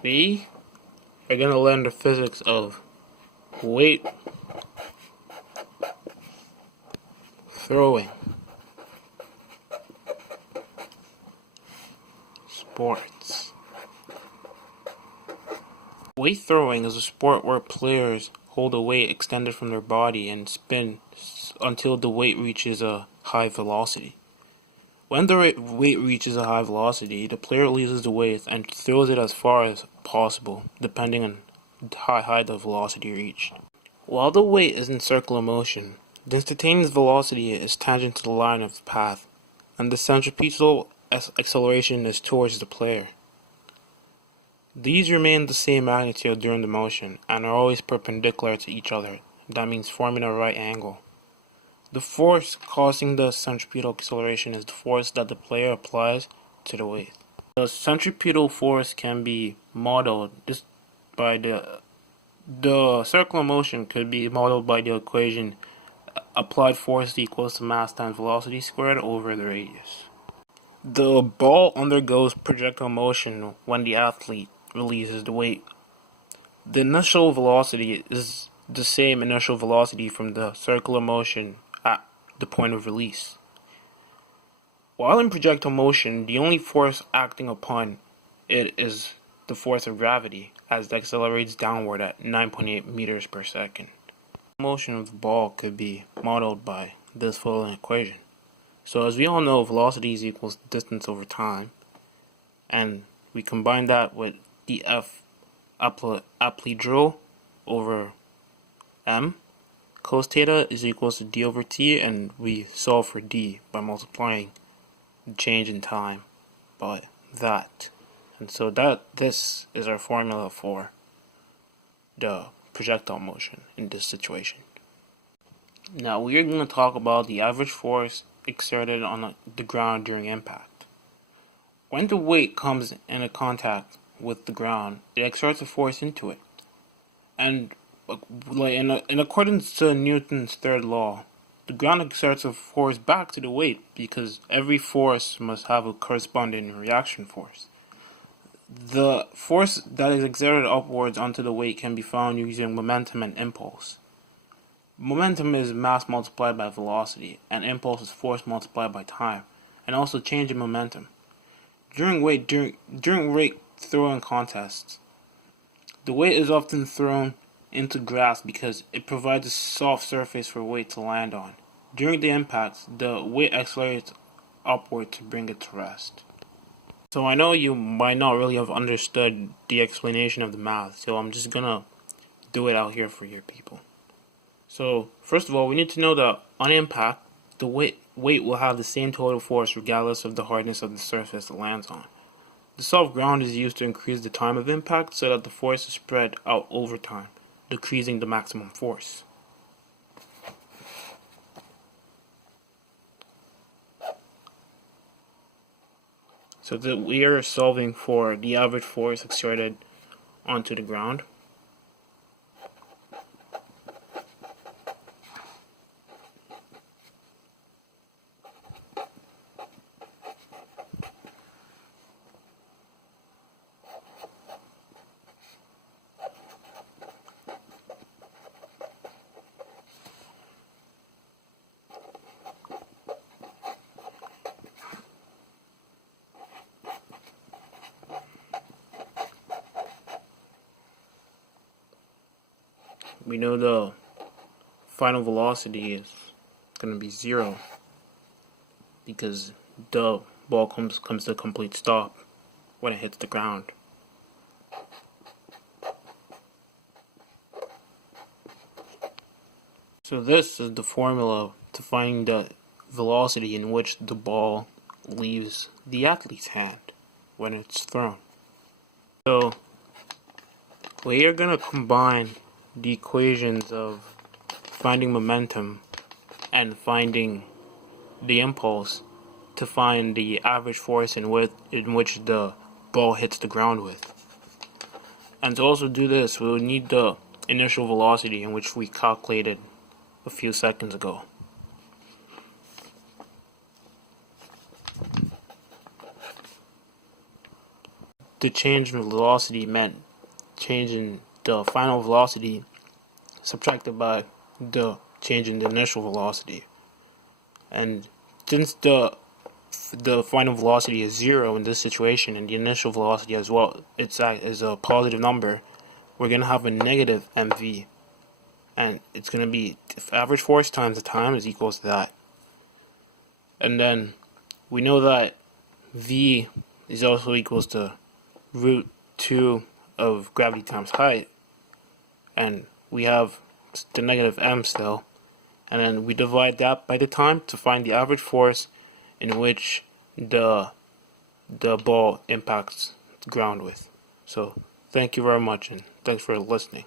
We are going to learn the physics of weight throwing sports. Weight throwing is a sport where players hold a weight extended from their body and spin until the weight reaches a high velocity. When the weight reaches a high velocity, the player releases the weight and throws it as far as possible, depending on how high the velocity reached. While the weight is in circular motion, the instantaneous velocity is tangent to the line of path, and the centripetal acceleration is towards the player. These remain the same magnitude during the motion and are always perpendicular to each other. That means forming a right angle. The force causing the centripetal acceleration is the force that the player applies to the weight. The centripetal force can be modeled just by the circular motion could be modeled by the equation applied force equals to mass times velocity squared over the radius. The ball undergoes projectile motion when the athlete releases the weight. The initial velocity is the same initial velocity from the circular motion at the point of release. While in projectile motion, the only force acting upon it is the force of gravity, as it accelerates downward at 9.8 meters per second. The motion of the ball could be modeled by this following equation. So as we all know, velocity is equals to distance over time, and we combine that with df apply over m. Cos theta is equals to d over t, and we solve for d by multiplying the change in time by that. And so this is our formula for the projectile motion in this situation. Now we are going to talk about the average force exerted on the ground during impact. When the weight comes in contact with the ground, it exerts a force into it. And in accordance to Newton's third law, the ground exerts a force back to the weight because every force must have a corresponding reaction force. The force that is exerted upwards onto the weight can be found using momentum and impulse. Momentum is mass multiplied by velocity, and impulse is force multiplied by time, and also change in momentum. During weight throwing contests, the weight is often thrown into grass because it provides a soft surface for weight to land on. During the impact, the weight accelerates upward to bring it to rest. So I know you might not really have understood the explanation of the math, so I'm just gonna do it out here for your people. So first of all, we need to know that on impact, the weight will have the same total force regardless of the hardness of the surface it lands on. The soft ground is used to increase the time of impact so that the force is spread out over time, decreasing the maximum force. So that we are solving for the average force exerted onto the ground. We know the final velocity is going to be 0 because the ball comes to a complete stop when it hits the ground. So this is the formula to find the velocity in which the ball leaves the athlete's hand when it's thrown. So we are going to combine the equations of finding momentum and finding the impulse to find the average force in which the ball hits the ground with. And to also do this, we will need the initial velocity in which we calculated a few seconds ago. the change in velocity meant change in the final velocity subtracted by the change in the initial velocity. And since the final velocity is 0 in this situation, and the initial velocity as well, is a positive number, we're going to have a negative mv. And it's going to be average force times the time is equals to that. And then we know that v is also equals to root 2 of gravity times height. And we have the negative m still. And then we divide that by the time to find the average force in which the ball impacts the ground with. So thank you very much, and thanks for listening.